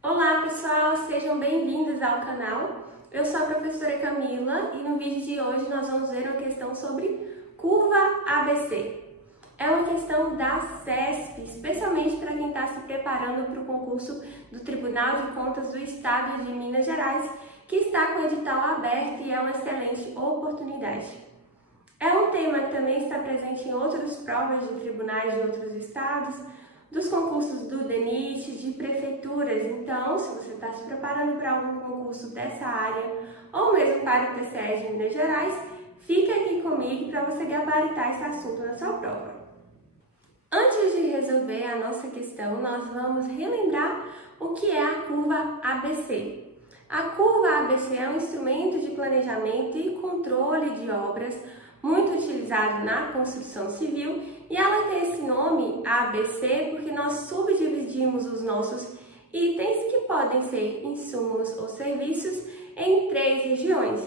Olá pessoal, sejam bem-vindos ao canal. Eu sou a professora Camila e no vídeo de hoje nós vamos ver uma questão sobre curva ABC. É uma questão da CESP, especialmente para quem está se preparando para o concurso do Tribunal de Contas do Estado de Minas Gerais, que está com o edital aberto e é uma excelente oportunidade. É um tema que também está presente em outras provas de tribunais de outros estados, dos concursos do DENIT, de prefeituras. Então, se você está se preparando para algum concurso dessa área ou mesmo para o TCE de Minas Gerais, fique aqui comigo para você gabaritar esse assunto na sua prova. Antes de resolver a nossa questão, nós vamos relembrar o que é a curva ABC. A curva ABC é um instrumento de planejamento e controle de obras muito utilizado na construção civil, e ela tem esse nome ABC porque nós subdividimos os nossos itens, que podem ser insumos ou serviços, em três regiões: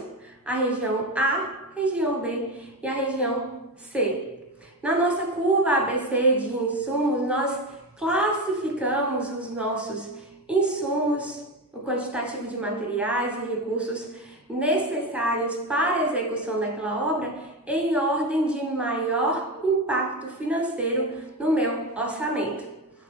a região A, região B e a região C. Na nossa curva ABC de insumos, nós classificamos os nossos insumos, o quantitativo de materiais e recursos necessários para a execução daquela obra em ordem de maior impacto financeiro no meu orçamento.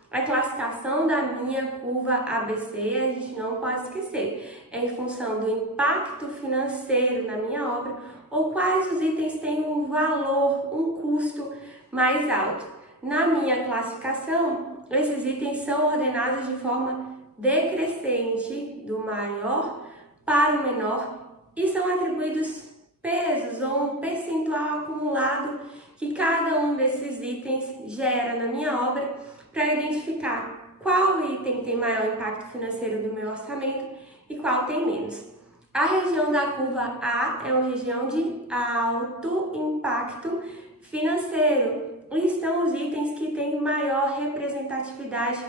A classificação da minha curva ABC, a gente não pode esquecer, é em função do impacto financeiro na minha obra ou quais os itens têm um valor, um custo mais alto. Na minha classificação, esses itens são ordenados de forma decrescente, do maior para o menor, e são atribuídos pesos ou um percentual acumulado que cada um desses itens gera na minha obra para identificar qual item tem maior impacto financeiro do meu orçamento e qual tem menos. A região da curva A é uma região de alto impacto financeiro e estão os itens que têm maior representatividade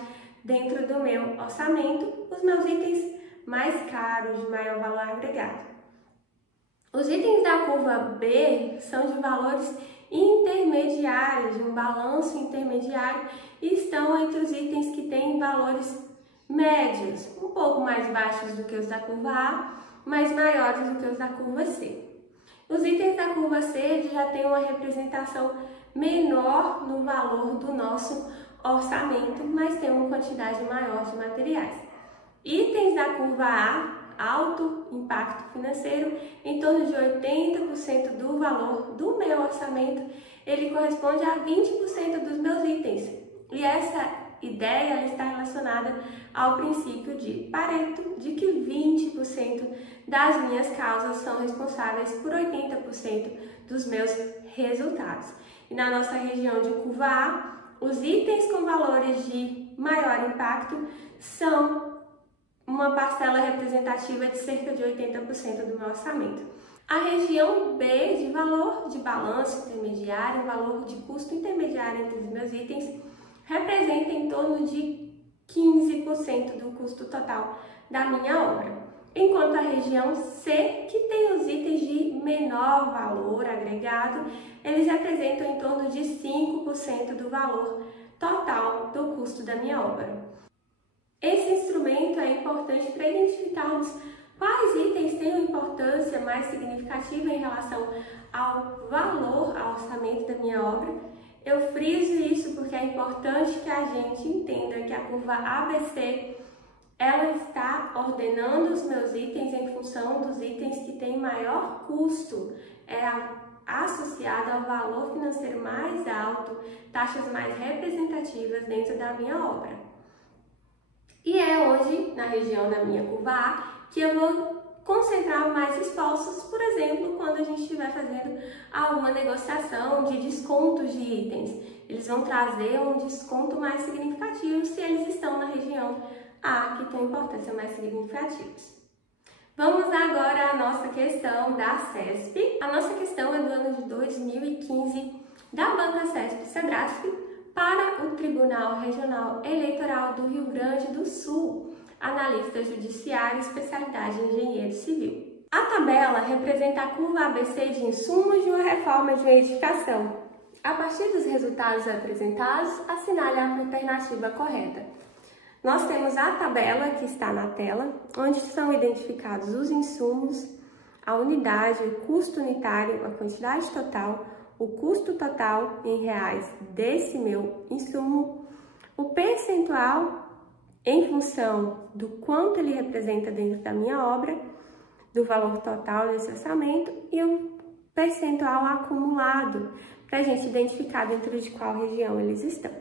dentro do meu orçamento, os meus itens mais caros, de maior valor agregado. Os itens da curva B são de valores intermediários, de um balanço intermediário, e estão entre os itens que têm valores médios, um pouco mais baixos do que os da curva A, mas maiores do que os da curva C. Os itens da curva C já têm uma representação menor no valor do nosso orçamento, mas tem uma quantidade maior de materiais. Itens da curva A, alto impacto financeiro, em torno de 80% do valor do meu orçamento, ele corresponde a 20% dos meus itens. E essa ideia está relacionada ao princípio de Pareto, de que 20% das minhas causas são responsáveis por 80% dos meus resultados. E na nossa região de curva A, os itens com valores de maior impacto são uma parcela representativa de cerca de 80% do meu orçamento. A região B, de valor de balanço intermediário, valor de custo intermediário entre os meus itens, representa em torno de 15% do custo total da minha obra. Enquanto a região C, que tem os itens de menor valor agregado, eles representam em torno de 5% do valor total do custo da minha obra. Esse instrumento é importante para identificarmos quais itens têm uma importância mais significativa em relação ao valor, ao orçamento da minha obra. Eu friso isso porque é importante que a gente entenda que a curva ABC, ela está ordenando os meus itens em função dos itens que têm maior custo, associado ao valor financeiro mais alto, taxas mais representativas dentro da minha obra. E é hoje, na região da minha curva A, que eu vou concentrar mais esforços, por exemplo, quando a gente estiver fazendo alguma negociação de descontos de itens. Eles vão trazer um desconto mais significativo se eles estão na região A, que tem importância mais significativas. Vamos agora à nossa questão da CESP. A nossa questão é do ano de 2015, da banca CESP-Cebrasp, para o Tribunal Regional Eleitoral do Rio Grande do Sul, analista judiciário, especialidade em engenheiro civil. A tabela representa a curva ABC de insumos de uma reforma de uma edificação. A partir dos resultados apresentados, assinale a alternativa correta. Nós temos a tabela que está na tela, onde são identificados os insumos, a unidade, o custo unitário, a quantidade total, o custo total em reais desse meu insumo, o percentual em função do quanto ele representa dentro da minha obra, do valor total desse orçamento e o percentual acumulado, para a gente identificar dentro de qual região eles estão.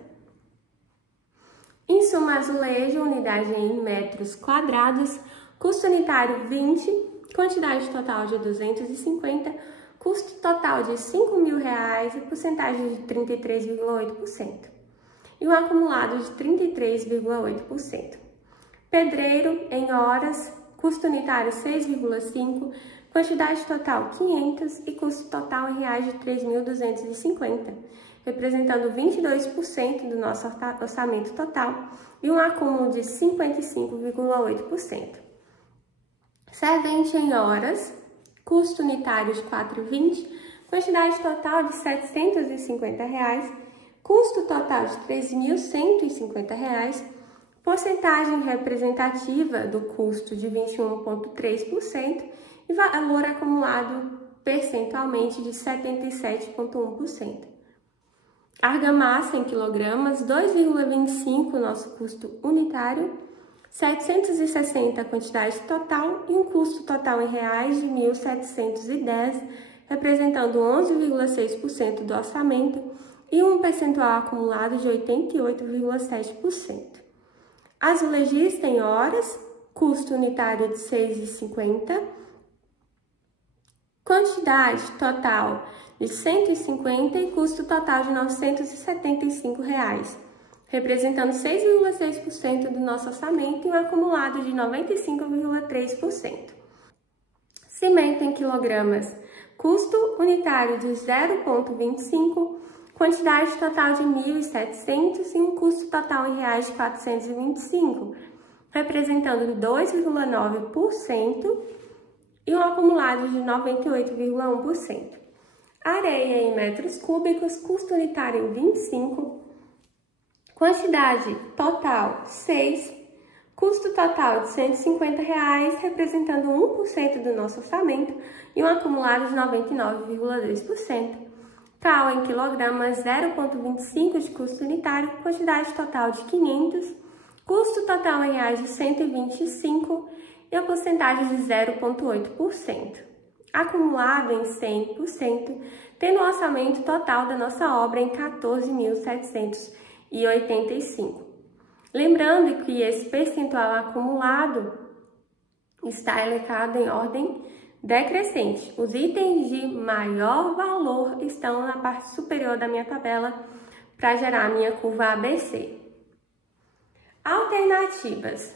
Insumo azulejo, unidade em metros quadrados, custo unitário 20, quantidade total de 250, custo total de R$5.000 e porcentagem de 33,8%. E um acumulado de 33,8%. Pedreiro em horas, custo unitário 6,5, quantidade total 500 e custo total em reais de 3.250, representando 22% do nosso orçamento total e um acúmulo de 55,8%. Servente em horas, custo unitário de 4,20, quantidade total de R$750, custo total de R$3.150, porcentagem representativa do custo de 21,3% e valor acumulado percentualmente de 77,1%. Argamassa em quilogramas, 2,25 nosso custo unitário, 760 a quantidade total e um custo total em reais de 1.710, representando 11,6% do orçamento e um percentual acumulado de 88,7%. Azulejista em horas, custo unitário de 6,50, quantidade total de 150 e custo total de R$975, representando 6,6% do nosso orçamento e um acumulado de 95,3%. Cimento em quilogramas, custo unitário de 0,25, quantidade total de 1.700 e um custo total em reais de 425, representando 2,9% e um acumulado de 98,1%. Areia em metros cúbicos, custo unitário em 25, quantidade total 6, custo total de R$150, representando 1% do nosso orçamento e um acumulado de 99,2%. Cal em quilogramas, 0,25 de custo unitário, quantidade total de 500, custo total em reais de 125 e a porcentagem de 0,8%. Acumulado em 100%, tendo o orçamento total da nossa obra em 14.785. Lembrando que esse percentual acumulado está elencado em ordem decrescente. Os itens de maior valor estão na parte superior da minha tabela para gerar a minha curva ABC. Alternativas.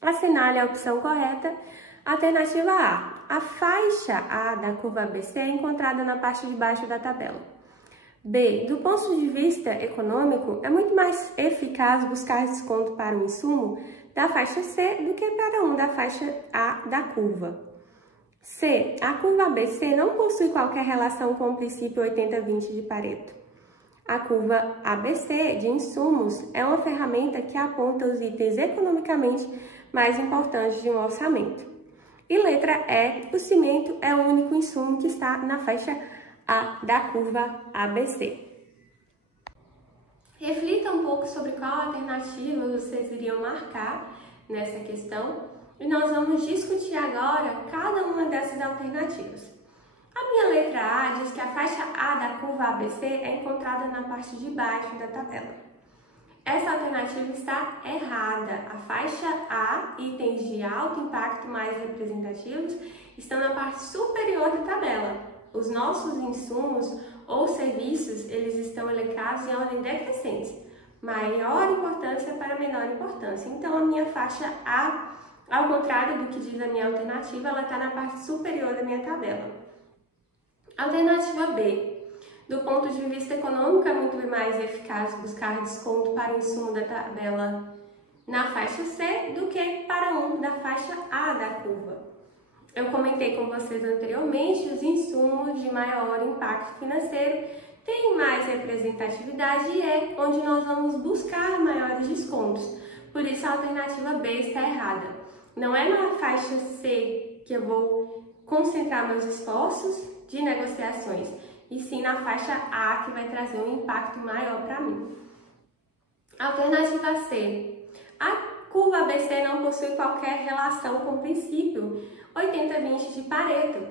Assinale a opção correta. Alternativa A. A faixa A da curva ABC é encontrada na parte de baixo da tabela. B. Do ponto de vista econômico, é muito mais eficaz buscar desconto para um insumo da faixa C do que para um da faixa A da curva. C. A curva ABC não possui qualquer relação com o princípio 80-20 de Pareto. A curva ABC de insumos é uma ferramenta que aponta os itens economicamente mais importantes de um orçamento. E letra E, o cimento é o único insumo que está na faixa A da curva ABC. Reflita um pouco sobre qual alternativa vocês iriam marcar nessa questão e nós vamos discutir agora cada uma dessas alternativas. A minha letra A diz que a faixa A da curva ABC é encontrada na parte de baixo da tabela. Essa alternativa está errada. A faixa A, itens de alto impacto mais representativos, estão na parte superior da tabela. Os nossos insumos ou serviços, eles estão elencados em ordem decrescente. Maior importância para menor importância. Então, a minha faixa A, ao contrário do que diz a minha alternativa, ela está na parte superior da minha tabela. Alternativa B. Do ponto de vista econômico, é muito mais eficaz buscar desconto para o insumo da tabela na faixa C do que para um da faixa A da curva. Eu comentei com vocês anteriormente, os insumos de maior impacto financeiro têm mais representatividade e é onde nós vamos buscar maiores descontos. por isso a alternativa B está errada. Não é na faixa C que eu vou concentrar meus esforços de negociações, e sim na faixa A, que vai trazer um impacto maior para mim. Alternativa C. A curva ABC não possui qualquer relação com o princípio 80-20 de Pareto.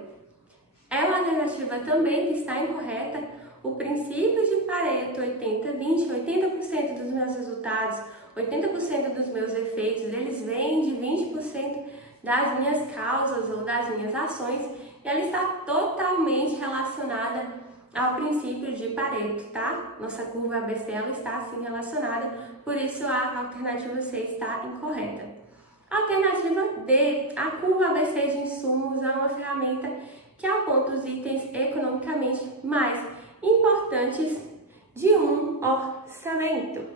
É uma alternativa também que está incorreta. O princípio de Pareto 80-20, 80% dos meus resultados, 80% dos meus efeitos, eles vêm de 20% das minhas causas ou das minhas ações, e ela está totalmente relacionada ao princípio de Pareto, tá? Nossa curva ABC ela está assim relacionada, por isso a alternativa C está incorreta. Alternativa D, a curva ABC de insumos é uma ferramenta que aponta os itens economicamente mais importantes de um orçamento.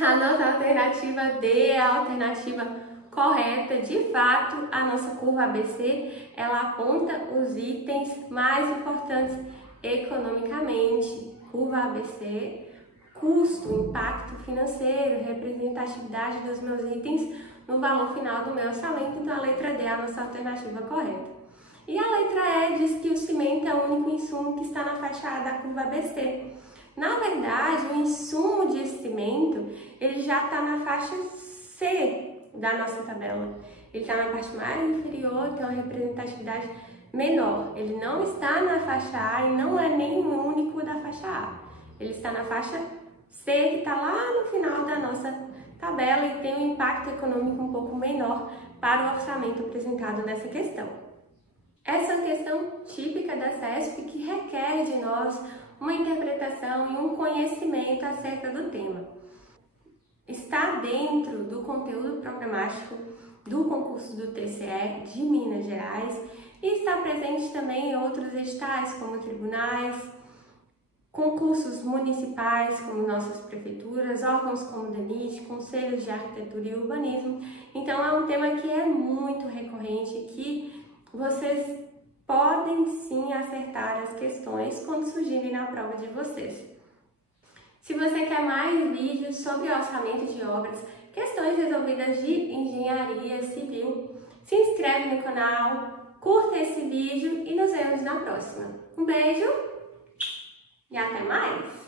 A nossa alternativa D é a alternativa correta. De fato, a nossa curva ABC, ela aponta os itens mais importantes economicamente. Curva ABC, custo, impacto financeiro, representatividade dos meus itens no valor final do meu orçamento. Então, a letra D é a nossa alternativa correta. E a letra E diz que o cimento é o único insumo que está na faixa A da curva ABC. Na verdade, o insumo de cimento, ele já está na faixa C da nossa tabela. Ele está na parte mais inferior, tem uma representatividade menor. Ele não está na faixa A e não é nem o único da faixa A. Ele está na faixa C, que está lá no final da nossa tabela e tem um impacto econômico um pouco menor para o orçamento apresentado nessa questão. Essa é uma questão típica da CESP que requer de nós uma interpretação e um conhecimento acerca do tema. Está dentro do conteúdo programático do concurso do TCE de Minas Gerais e está presente também em outros editais, como tribunais, concursos municipais, como nossas prefeituras, órgãos como o DENIT, conselhos de arquitetura e urbanismo. Então é um tema que é muito recorrente, que vocês podem sim acertar as questões quando surgirem na prova de vocês. Se você quer mais vídeos sobre orçamento de obras, questões resolvidas de engenharia civil, se inscreve no canal, curta esse vídeo e nos vemos na próxima. Um beijo e até mais!